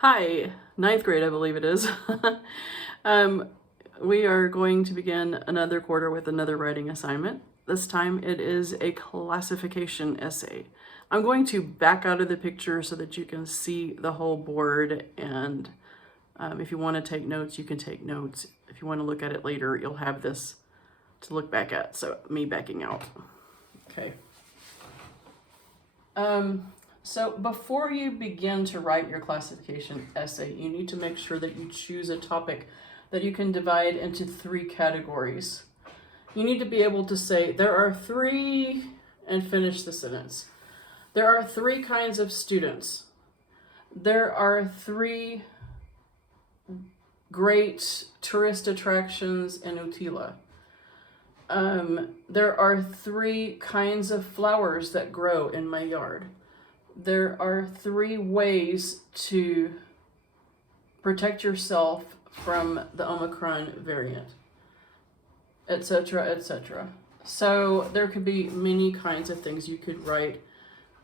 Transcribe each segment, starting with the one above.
Hi, ninth grade, I believe it is. We are going to begin another quarter with another writing assignment. This time it is a classification essay. I'm going to back out of the picture so that you can see the whole board, and if you want to take notes, you can take notes. If you want to look at it later, you'll have this to look back at. So me backing out. Okay. So before you begin to write your classification essay, you need to make sure that you choose a topic that you can divide into 3 categories. You need to be able to say, there are 3, and finish the sentence. There are 3 kinds of students. There are 3 great tourist attractions in Utila. There are 3 kinds of flowers that grow in my yard. There are 3 ways to protect yourself from the Omicron variant, etc., etc. So there could be many kinds of things you could write.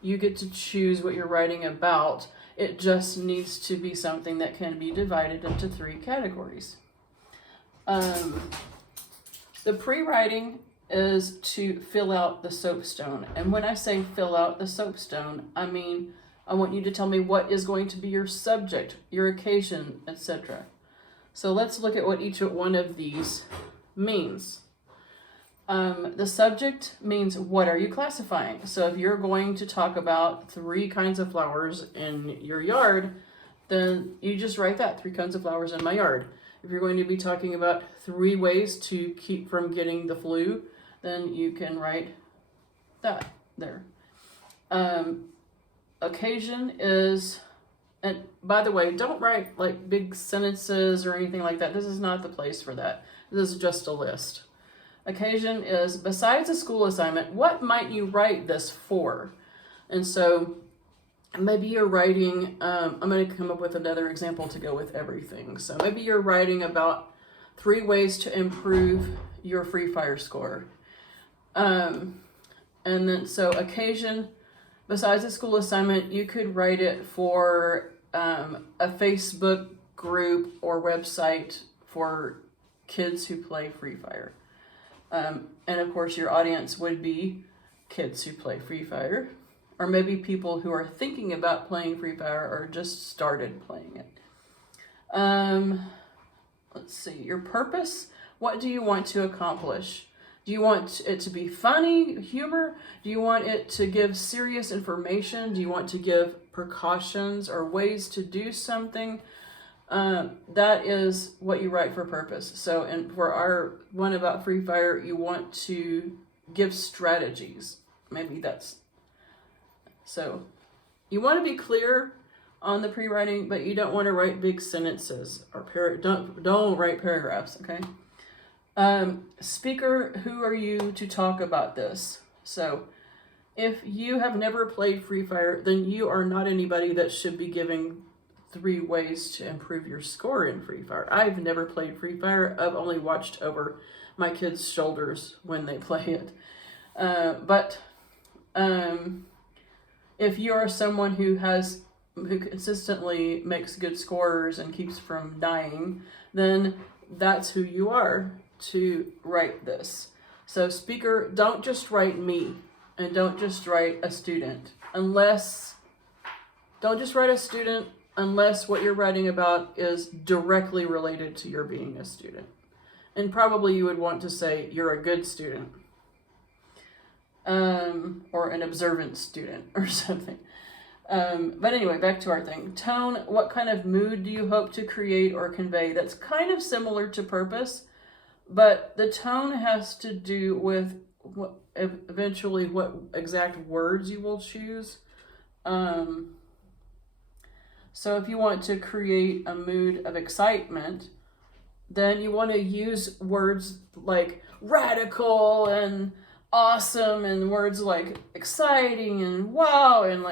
You get to choose what you're writing about. It just needs to be something that can be divided into 3 categories. The pre-writing is to fill out the soapstone. And when I say fill out the soapstone, I mean, I want you to tell me what is going to be your subject, your occasion, etc. So let's look at what each one of these means. The subject means, what are you classifying? So if you're going to talk about 3 kinds of flowers in your yard, then you just write that, 3 kinds of flowers in my yard. If you're going to be talking about 3 ways to keep from getting the flu, then you can write that there. Occasion is, and by the way, don't write like big sentences or anything like that. This is not the place for that. This is just a list. Occasion is, besides a school assignment, what might you write this for? And so maybe you're writing, I'm going to come up with another example to go with everything. So maybe you're writing about 3 ways to improve your Free Fire score. And then, so occasion, besides a school assignment, you could write it for a Facebook group or website for kids who play Free Fire. And of course, your audience would be kids who play Free Fire, or maybe people who are thinking about playing Free Fire or just started playing it. Let's see, your purpose. What do you want to accomplish? Do you want it to be funny, humor? Do you want it to give serious information? Do you want to give precautions or ways to do something? That is what you write for purpose. So, and for our one about Free Fire, you want to give strategies. Maybe that's, so you want to be clear on the pre-writing, but you don't want to write big sentences or don't write paragraphs, okay? Speaker, who are you to talk about this? So if you have never played Free Fire, then you are not anybody that should be giving 3 ways to improve your score in Free Fire. I've never played Free Fire. I've only watched over my kids' shoulders when they play it. But if you are someone who consistently makes good scores and keeps from dying, then that's who you are to write this. So speaker, don't just write me, and don't just write a student, unless what you're writing about is directly related to your being a student. And probably you would want to say you're a good student, or an observant student or something. But anyway, back to our thing. Tone, what kind of mood do you hope to create or convey? That's kind of similar to purpose, but the tone has to do with what exact words you will choose. So if you want to create a mood of excitement, then you want to use words like radical and awesome and words like exciting and wow and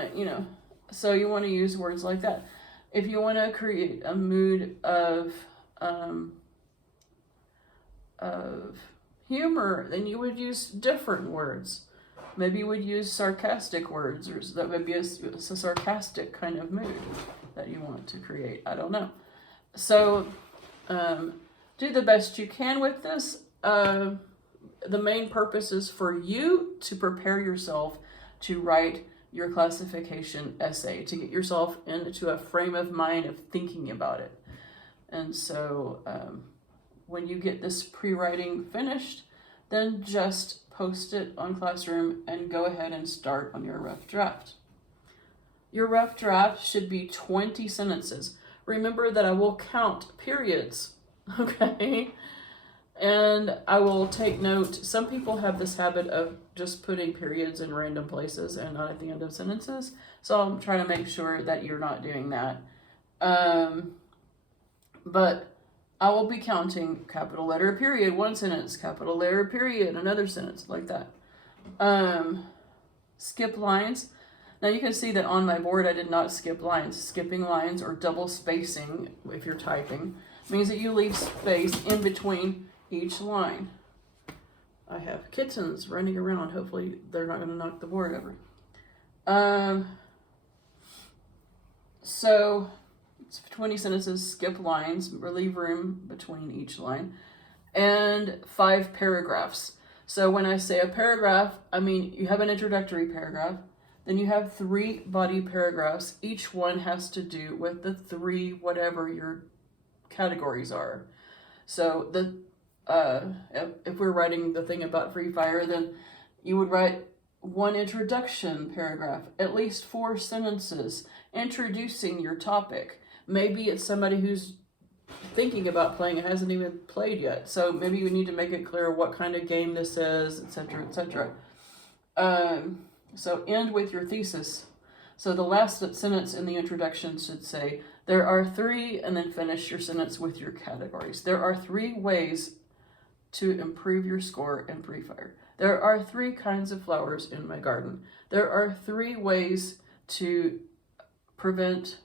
so you want to use words like that. If you want to create a mood of humor, then you would use different words. Maybe you would use sarcastic words, or that would be a sarcastic kind of mood. that you want to create. I don't know. So do the best you can with this. The main purpose is for you to prepare yourself to write your classification essay, to get yourself into a frame of mind of thinking about it. And so when you get this pre-writing finished, then just post it on Classroom and go ahead and start on your rough draft. Your rough draft should be 20 sentences. Remember that I will count periods, okay? And I will take note. Some people have this habit of just putting periods in random places and not at the end of sentences. So I'm trying to make sure that you're not doing that. But I will be counting capital letter period, one sentence, capital letter period, another sentence, like that. Skip lines. Now you can see that on my board I did not skip lines. Skipping lines or double spacing, if you're typing, means that you leave space in between each line. I have kittens running around. Hopefully they're not going to knock the board over. So 20 sentences, skip lines, leave room between each line, and 5 paragraphs. So when I say a paragraph, I mean you have an introductory paragraph, then you have 3 body paragraphs. Each one has to do with the 3 whatever your categories are. So if we're writing the thing about Free Fire, then you would write 1 introduction paragraph, at least 4 sentences introducing your topic. Maybe it's somebody who's thinking about playing and hasn't even played yet. So maybe you need to make it clear what kind of game this is, etc., etc. So end with your thesis. So the last sentence in the introduction should say, there are 3, and then finish your sentence with your categories. There are 3 ways to improve your score in Free Fire. There are 3 kinds of flowers in my garden. There are 3 ways to prevent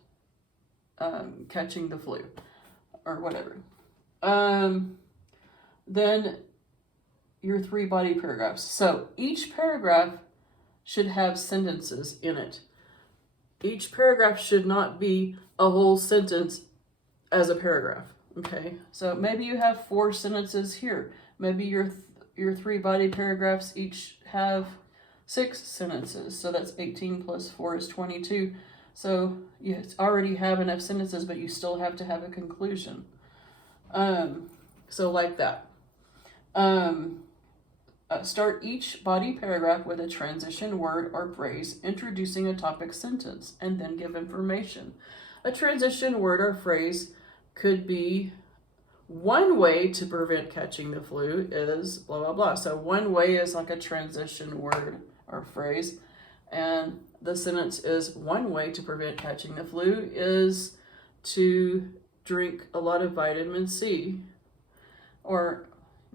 catching the flu, or whatever. Then your 3 body paragraphs. So each paragraph should have sentences in it. Each paragraph should not be a whole sentence as a paragraph. Okay, so maybe you have 4 sentences here. Maybe your 3 body paragraphs each have 6 sentences. So that's 18 plus 4 is 22. So you already have enough sentences, but you still have to have a conclusion. So like that. Start each body paragraph with a transition word or phrase introducing a topic sentence, and then give information. A transition word or phrase could be, one way to prevent catching the flu is blah, blah, blah. So one way is like a transition word or phrase. And the sentence is, one way to prevent catching the flu is to drink a lot of vitamin C, or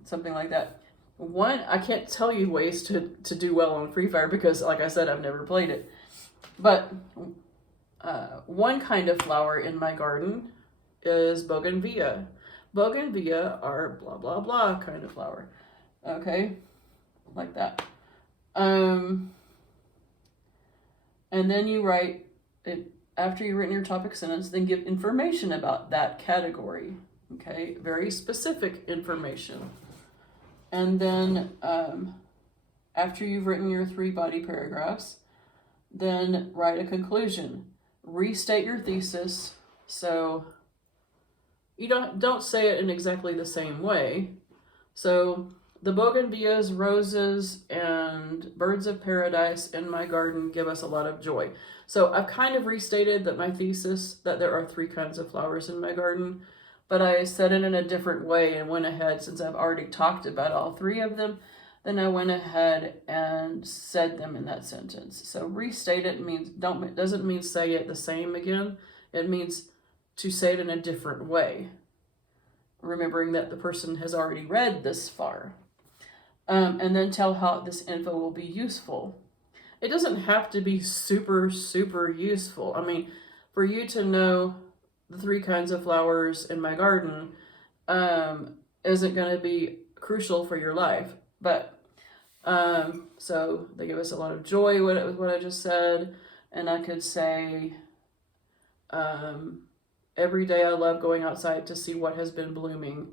something like that. I can't tell you ways to do well on Free Fire because, like I said, I've never played it. But one kind of flower in my garden is bougainvillea. Bougainvillea are blah, blah, blah kind of flower. Okay? Like that. And then you write it after you've written your topic sentence, then give information about that category. Okay? Very specific information. And then after you've written your 3 body paragraphs, then write a conclusion. Restate your thesis. So you don't say it in exactly the same way. So the bougainvilleas, roses, and birds of paradise in my garden give us a lot of joy. So I've kind of restated that my thesis, that there are 3 kinds of flowers in my garden, but I said it in a different way and went ahead, since I've already talked about all 3 of them, then I went ahead and said them in that sentence. So restate it doesn't mean say it the same again. It means to say it in a different way, remembering that the person has already read this far. And then tell how this info will be useful. It doesn't have to be super, super useful. I mean, for you to know the 3 kinds of flowers in my garden isn't going to be crucial for your life. But so they give us a lot of joy with what I just said. And I could say Every day I love going outside to see what has been blooming,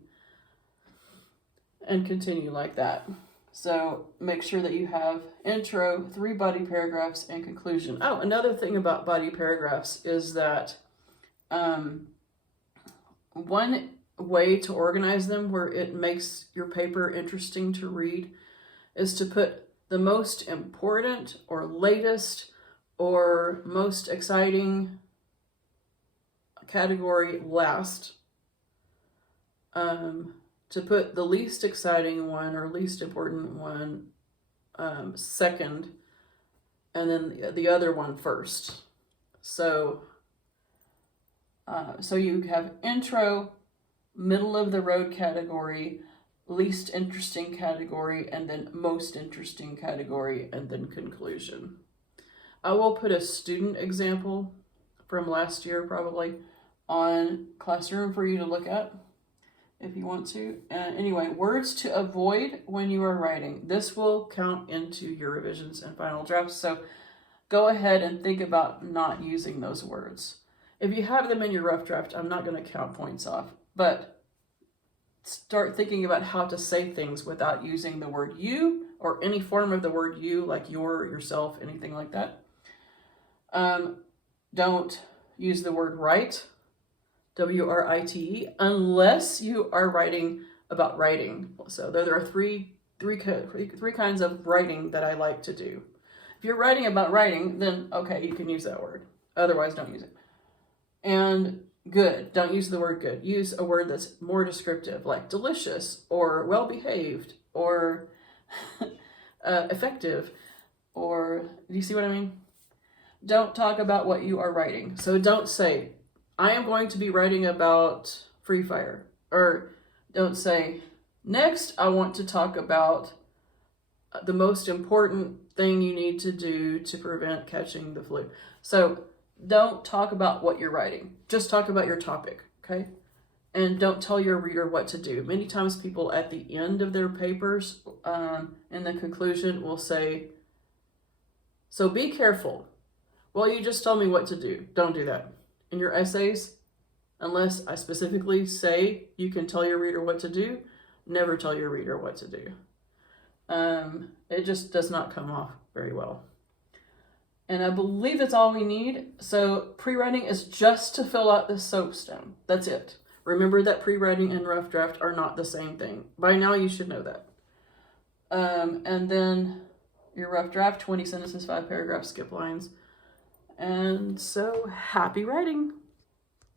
and continue like that. So make sure that you have intro, 3 body paragraphs, and conclusion. Oh, another thing about body paragraphs is that one way to organize them where it makes your paper interesting to read is to put the most important or latest or most exciting category last. To put the least exciting one or least important one second, and then the other one first. So you have intro, middle of the road category, least interesting category, and then most interesting category, and then conclusion. I will put a student example from last year probably on Classroom for you to look at if you want to. Anyway, words to avoid when you are writing. This will count into your revisions and final drafts, so go ahead and think about not using those words. If you have them in your rough draft, I'm not going to count points off, but start thinking about how to say things without using the word you or any form of the word you, like your, yourself, anything like that. Don't use the word write, W-R-I-T-E, unless you are writing about writing. So there are three kinds of writing that I like to do. If you're writing about writing, then okay, you can use that word. Otherwise, don't use it. And good, don't use the word good. Use a word that's more descriptive, like delicious or well-behaved or effective, or do you see what I mean? Don't talk about what you are writing. So don't say, I am going to be writing about Free Fire. Or don't say, next I want to talk about the most important thing you need to do to prevent catching the flu. So don't talk about what you're writing. Just talk about your topic, okay? And don't tell your reader what to do. Many times people at the end of their papers, in the conclusion, will say, so be careful. Well, you just told me what to do. Don't do that. In your essays, unless I specifically say you can tell your reader what to do, never tell your reader what to do. It just does not come off very well. And I believe that's all we need. So pre-writing is just to fill out the soapstone. That's it. Remember that pre-writing and rough draft are not the same thing. By now you should know that. And then your rough draft, 20 sentences, 5 paragraphs, skip lines. And so happy writing.